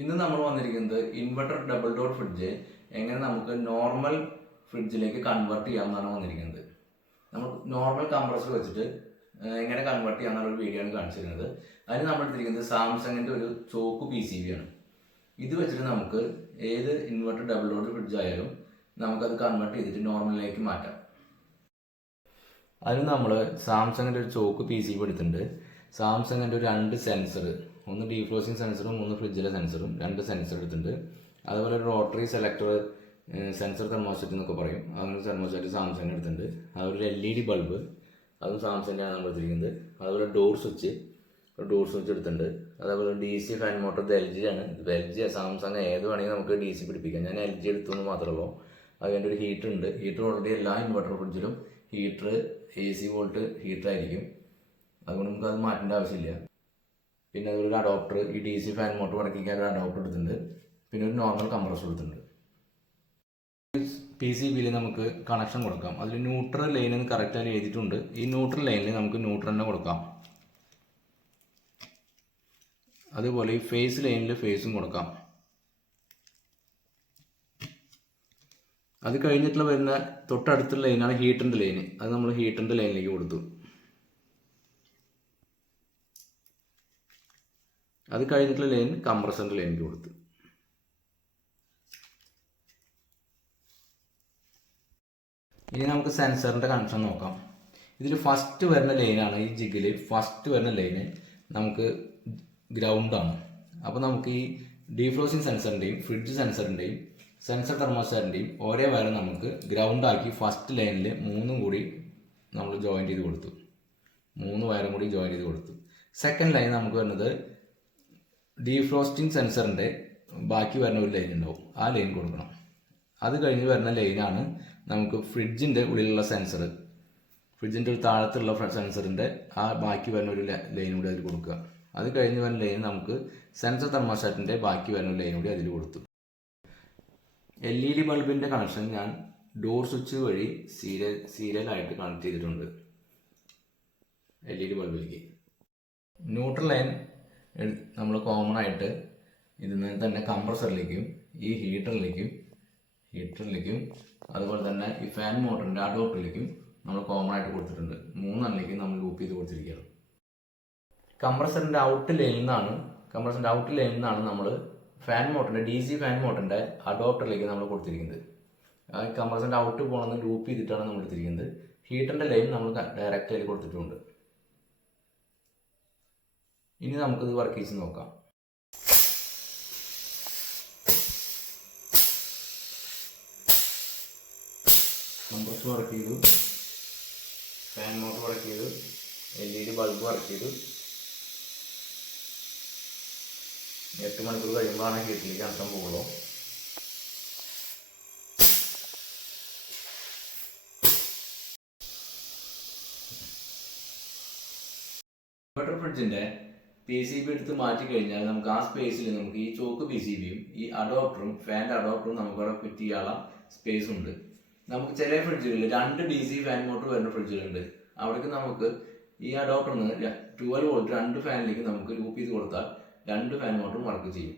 ഇന്ന് നമ്മൾ വന്നിരിക്കുന്നത് ഇൻവെർട്ടർ ഡബിൾ ഡോർ ഫ്രിഡ്ജ് എങ്ങനെ നമുക്ക് നോർമൽ ഫ്രിഡ്ജിലേക്ക് കൺവേർട്ട് ചെയ്യാമെന്നാണ് വന്നിരിക്കുന്നത്. നമ്മൾ നോർമൽ കംപ്രസർ വെച്ചിട്ട് എങ്ങനെ കൺവേർട്ട് ചെയ്യാമെന്നുള്ള വീഡിയോ ആണ് കാണിച്ചിരുന്നത്. അതിന് നമ്മൾ എടുത്തിരിക്കുന്നത് സാംസങ്ങിൻ്റെ ഒരു ചോക്ക് PCB ആണ്. ഇത് വെച്ചിട്ട് നമുക്ക് ഏത് ഇൻവെർട്ടർ ഡബിൾ ഡോർ ഫ്രിഡ്ജ് ആയാലും നമുക്കത് കൺവേർട്ട് ചെയ്തിട്ട് നോർമലിലേക്ക് മാറ്റാം. അതിന് നമ്മൾ സാംസങ്ങിൻ്റെ ഒരു ചോക്ക് PCB എടുത്തിട്ടുണ്ട്. സാംസങ്ങിൻ്റെ ഒരു 2 സെൻസർ, ഒന്ന് ഡീഫ്രോസ്റ്റിംഗ് സെൻസറും ഒന്ന് ഫ്രിഡ്ജിലെ സെൻസറും 2 സെൻസർ എടുത്തിട്ടുണ്ട്. അതുപോലെ ഒരു റോട്ടറി സെലക്ടർ സെൻസർ തെർമോസ്റ്റാറ്റ് എന്നൊക്കെ പറയും, അങ്ങനെ തെർമോസ്റ്റാറ്റ് സാംസങ് എടുത്തിട്ടുണ്ട്. അതുപോലെ ഒരു LED ബൾബ്, അതും സാംസങ്ങിൻ്റെയാണ് നമ്മൾ എടുത്തിരിക്കുന്നത്. അതുപോലെ ഡോർ സ്വിച്ച് എടുത്തിട്ടുണ്ട്. അതേപോലെ DC ഫാൻ മോട്ടർ, ഇത് LG ആണ്. ഇത് LG സാംസങ് ഏത് വേണമെങ്കിൽ നമുക്ക് DC പിടിപ്പിക്കാം. ഞാൻ LG എടുത്തു എന്ന് മാത്രമേ ഉള്ളൂ. അതിൻ്റെ ഒരു ഹീറ്റർ ഉണ്ട്. ഹീറ്റർ ഓൾറെഡി എല്ലാ ഇൻവെർട്ടർ ഫ്രിഡ്ജിലും ഹീറ്റർ AC വോൾട്ട് ഹീറ്റർ ആയിരിക്കും, അതുകൊണ്ട് നമുക്ക് അത് മാറ്റേണ്ട ആവശ്യമില്ല. പിന്നെ അതുപോലെ ഒരു അഡോപ്റ്റർ, ഈ DC ഫാൻ മോട്ടർ വടക്കിക്കാൻ ഒരു അഡോപ്റ്റർ എടുത്തിട്ടുണ്ട്. പിന്നെ ഒരു നോർമൽ കംപ്രസർ എടുത്തിട്ടുണ്ട്. PCBയിൽ നമുക്ക് കണക്ഷൻ കൊടുക്കാം. അതിൽ ന്യൂട്രൽ ലൈൻ എന്ന് കറക്റ്റായി എഴുതിയിട്ടുണ്ട്. ഈ ന്യൂട്രൽ ലൈനിൽ നമുക്ക് ന്യൂട്രലിനെ കൊടുക്കാം. അതുപോലെ ഈ ഫേസ് ലൈനിൽ ഫേസും കൊടുക്കാം. അത് കഴിഞ്ഞിട്ടുള്ള വരുന്ന തൊട്ടടുത്തുള്ള ലൈനാണ് ഹീറ്ററിൻ്റെ ലൈന്. അത് നമ്മൾ ഹീറ്ററിൻ്റെ ലൈനിലേക്ക് കൊടുത്തു. അത് കഴിഞ്ഞിട്ടുള്ള ലൈൻ കംപ്രസറിൻ്റെ ലൈനിലേക്ക് കൊടുത്തു. ഇനി നമുക്ക് സെൻസറിൻ്റെ കണക്ഷൻ നോക്കാം. ഇതിൽ ഫസ്റ്റ് വരുന്ന ലൈനാണ്, ഈ ജിഗിൽ ഫസ്റ്റ് വരുന്ന ലൈന് നമുക്ക് ഗ്രൗണ്ടാണ്. അപ്പോൾ നമുക്ക് ഈ ഡീഫ്രോസ്റ്റിംഗ് സെൻസറിൻ്റെയും ഫ്രിഡ്ജ് സെൻസറിൻ്റെയും സെൻസർ തെർമോസ്റ്റാറ്റിൻ്റെയും ഒരേ വയർ നമുക്ക് ഗ്രൗണ്ടാക്കി ഫസ്റ്റ് ലൈനിൽ 3 കൂടി നമ്മൾ ജോയിൻ ചെയ്ത് കൊടുത്തു. 3 വയറും കൂടി ജോയിൻ ചെയ്ത് കൊടുത്തു. സെക്കൻഡ് ലൈൻ നമുക്ക് വരുന്നത് ഡീഫ്രോസ്റ്റിംഗ് സെൻസറിൻ്റെ ബാക്കി വരുന്ന ഒരു ലൈൻ ഉണ്ടാവും, ആ ലൈൻ കൊടുക്കണം. അത് കഴിഞ്ഞ് വരുന്ന ലൈനാണ് നമുക്ക് ഫ്രിഡ്ജിൻ്റെ ഉള്ളിലുള്ള സെൻസർ, ഫ്രിഡ്ജിൻ്റെ ഒരു താഴത്തുള്ള സെൻസറിൻ്റെ ആ ബാക്കി വരുന്ന ഒരു ലൈൻ കൂടി അതിൽ കൊടുക്കുക. അത് കഴിഞ്ഞ് വരുന്ന ലൈൻ നമുക്ക് സെൻസർ തെർമോസ്റ്റാറ്റിൻ്റെ ബാക്കി വരുന്ന ലൈൻ കൂടി അതിൽ കൊടുത്തു. LED ബൾബിൻ്റെ കണക്ഷൻ ഞാൻ ഡോർ സ്വിച്ച് വഴി സീരിയലായിട്ട് കണക്ട് ചെയ്തിട്ടുണ്ട് LED ബൾബിലേക്ക്. ന്യൂട്രൽ ലൈൻ നമ്മൾ കോമൺ ആയിട്ട് ഇതിന് തന്നെ കംപ്രസറിലേക്കും ഈ ഹീറ്ററിലേക്കും അതുപോലെ തന്നെ ഈ ഫാൻ മോട്ടറിൻ്റെ അഡോപ്റ്ററിലേക്കും നമ്മൾ കോമൺ ആയിട്ട് കൊടുത്തിട്ടുണ്ട്. 3 നമ്മൾ ലൂപ്പ് ചെയ്ത് കൊടുത്തിരിക്കുകയാണ്. കംപ്രസറിൻ്റെ ഔട്ട് ലൈനിൽ നിന്നാണ് നമ്മൾ ഫാൻ മോട്ടറിൻ്റെ DC ഫാൻ മോട്ടറിൻ്റെ അഡോപ്റ്ററിലേക്ക് നമ്മൾ കൊടുത്തിരിക്കുന്നത്. ആ കംപ്രസറിൻ്റെ ഔട്ട് പോകണമെന്ന് ലൂപ്പ് ചെയ്തിട്ടാണ് നമ്മൾ എടുത്തിരിക്കുന്നത്. ഹീറ്ററിൻ്റെ ലൈൻ നമ്മൾ ഡയറക്റ്റ് അതിൽ കൊടുത്തിട്ടുണ്ട്. ഇനി നമുക്കിത് വർക്ക് ചെയ്ത് നോക്കാം. കംപ്രസർ വർക്ക് ചെയ്തു, ഫാൻ മോട്ടർ വർക്ക് ചെയ്തു, LED ബൾബ് വർക്ക് ചെയ്തു. 8 മണിക്കൂർ കഴിയുമ്പോഴാണ് ഹീറ്റിലേക്ക് കണക്ഷൻ പോകുള്ളൂ. ഇൻവെർട്ടർ ഫ്രിഡ്ജിൻ്റെ PCB എടുത്ത് മാറ്റി കഴിഞ്ഞാൽ നമുക്ക് ആ സ്പേസിൽ നമുക്ക് ഈ ചോക്ക് PCBയും ഈ അഡോപ്റ്ററും ഫാൻ്റെ അഡോപ്റ്ററും നമുക്കവിടെ ഫിറ്റ് ചെയ്യാനുള്ള സ്പേസ് ഉണ്ട്. നമുക്ക് ചില ഫ്രിഡ്ജുകളിൽ 2 DC ഫാൻ മോട്ടർ വരുന്ന ഫ്രിഡ്ജുകളുണ്ട്. അവിടേക്ക് നമുക്ക് ഈ അഡോപ്റ്ററിന് 12 വോൾട്ട് 2 ഫാനിലേക്ക് നമുക്ക് ലൂപ്പ് ചെയ്ത് കൊടുത്താൽ 2 ഫാൻ മോട്ടറും വർക്ക് ചെയ്യും.